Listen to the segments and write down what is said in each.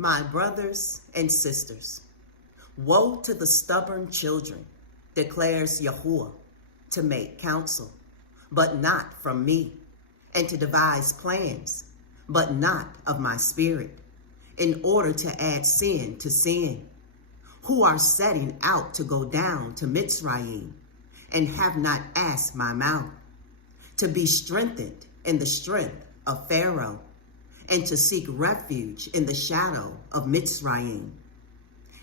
My brothers and sisters, woe to the stubborn children, declares Yahuwah, to make counsel, but not from me, and to devise plans, but not of my spirit, in order to add sin to sin, who are setting out to go down to Mitzrayim, and have not asked my mouth, to be strengthened in the strength of Pharaoh, and to seek refuge in the shadow of Mitzrayim.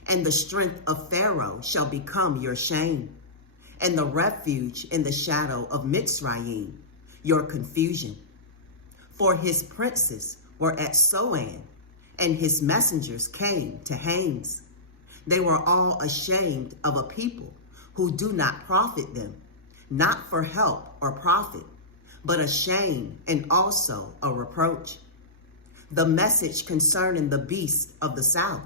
And the strength of Pharaoh shall become your shame, and the refuge in the shadow of Mitzrayim your confusion. For his princes were at Soan, and his messengers came to Hanes. They were all ashamed of a people who do not profit them, not for help or profit, but a shame and also a reproach. The message concerning the beasts of the south,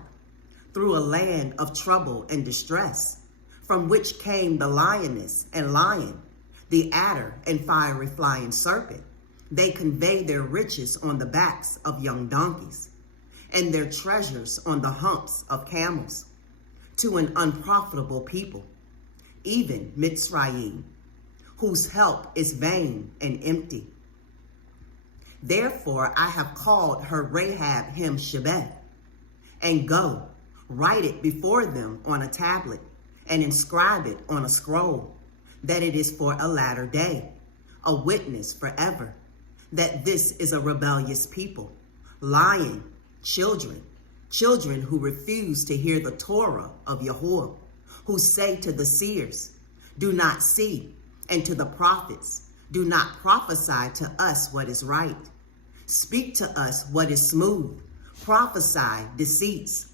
through a land of trouble and distress, from which came the lioness and lion, the adder and fiery flying serpent. They convey their riches on the backs of young donkeys, and their treasures on the humps of camels, to an unprofitable people, even Mitzrayim, whose help is vain and empty. Therefore I have called her Rahab hem Shebeth, and go, write it before them on a tablet, and inscribe it on a scroll, that it is for a latter day, a witness forever, that this is a rebellious people, lying children who refuse to hear the Torah of Yahuwah, who say to the seers, do not see, and to the prophets, do not prophesy to us what is right. Speak to us what is smooth, prophesy deceits.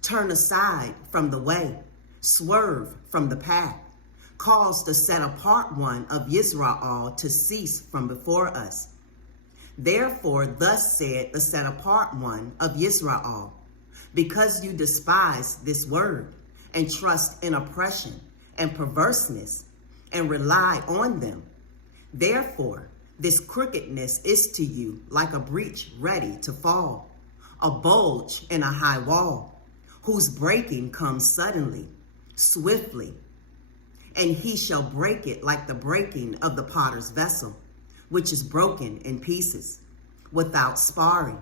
Turn aside from the way, swerve from the path, cause the set apart one of Yisrael to cease from before us. Therefore, thus said the set apart one of Yisrael, because you despise this word, and trust in oppression and perverseness, and rely on them. Therefore, this crookedness is to you like a breach ready to fall, a bulge in a high wall, whose breaking comes suddenly, swiftly. And he shall break it like the breaking of the potter's vessel, which is broken in pieces, without sparring,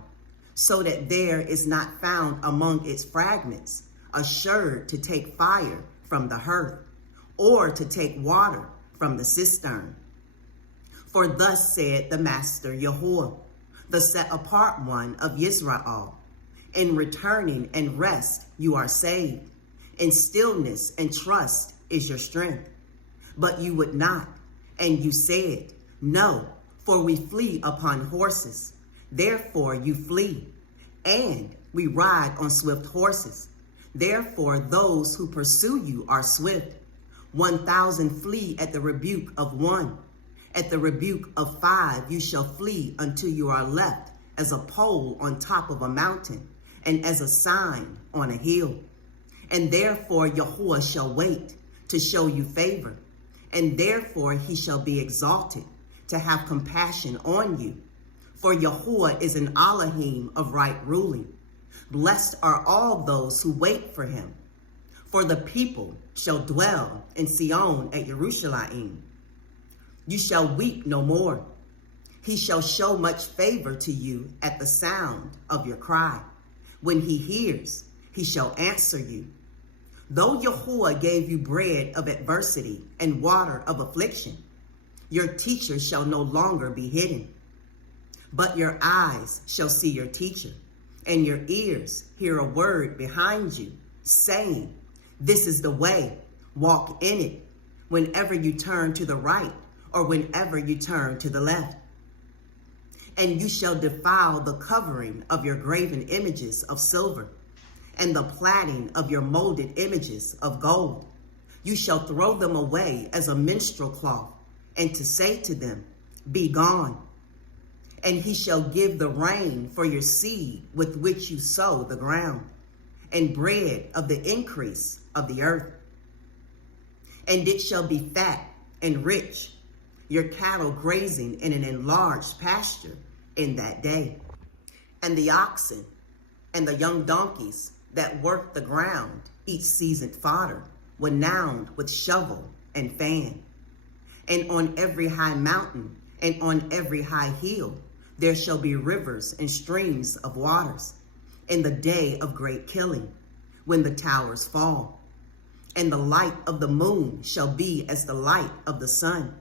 so that there is not found among its fragments a sherd to take fire from the hearth, or to take water from the cistern. For thus said the Master Yahuwah, the set apart one of Yisrael, in returning and rest you are saved, in stillness and trust is your strength. But you would not, and you said, no, for we flee upon horses. Therefore you flee, and we ride on swift horses. Therefore those who pursue you are swift. 1,000 flee at the rebuke of one. At the rebuke of 5 you shall flee until you are left as a pole on top of a mountain, and as a sign on a hill. And therefore Yahuwah shall wait to show you favor, and therefore he shall be exalted to have compassion on you. For Yahuwah is an Elohim of right ruling. Blessed are all those who wait for him. For the people shall dwell in Sion at Jerusalem. You shall weep no more. He shall show much favor to you at the sound of your cry. When he hears, he shall answer you. Though Yahuwah gave you bread of adversity and water of affliction, your teacher shall no longer be hidden. But your eyes shall see your teacher, and your ears hear a word behind you, saying, this is the way, walk in it, whenever you turn to the right, or whenever you turn to the left. And you shall defile the covering of your graven images of silver, and the plaiting of your molded images of gold. You shall throw them away as a minstrel cloth, and to say to them, be gone. And he shall give the rain for your seed with which you sow the ground, and bread of the increase of the earth. And it shall be fat and rich, your cattle grazing in an enlarged pasture in that day. And the oxen and the young donkeys that work the ground, each seasoned fodder, were nowned with shovel and fan. And on every high mountain and on every high hill there shall be rivers and streams of waters in the day of great killing, when the towers fall. And the light of the moon shall be as the light of the sun,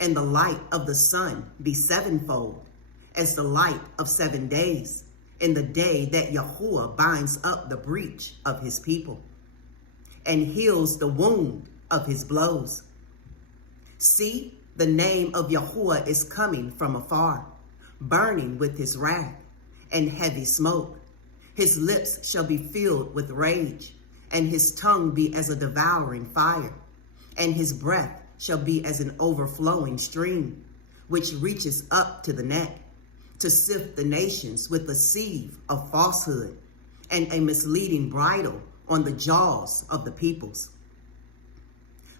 and the light of the sun be sevenfold, as the light of 7 days, in the day that Yahuwah binds up the breach of his people, and heals the wound of his blows. See, the name of Yahuwah is coming from afar, burning with his wrath and heavy smoke. His lips shall be filled with rage, and his tongue be as a devouring fire, and his breath shall be as an overflowing stream, which reaches up to the neck, to sift the nations with a sieve of falsehood, and a misleading bridle on the jaws of the peoples.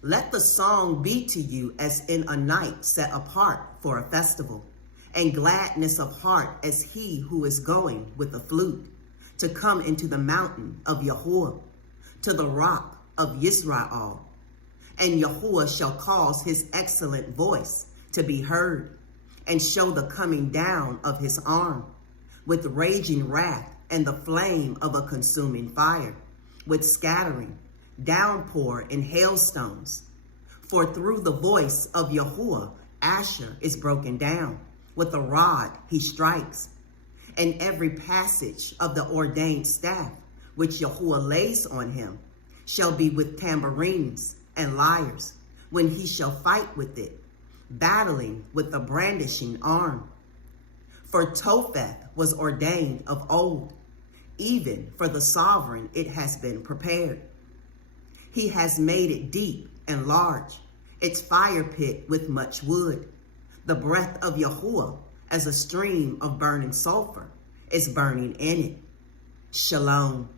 Let the song be to you as in a night set apart for a festival, and gladness of heart as he who is going with the flute, to come into the mountain of Yahuwah, to the rock of Yisrael. And Yahuwah shall cause his excellent voice to be heard, and show the coming down of his arm, with raging wrath and the flame of a consuming fire, with scattering, downpour, and hailstones. For through the voice of Yahuwah, Asher is broken down. With a rod he strikes. And every passage of the ordained staff, which Yahuwah lays on him, shall be with tambourines and lyres, when he shall fight with it, battling with the brandishing arm. For Topheth was ordained of old, even for the sovereign it has been prepared. He has made it deep and large, its fire pit with much wood. The breath of Yahuwah, as a stream of burning sulfur, is burning in it. Shalom.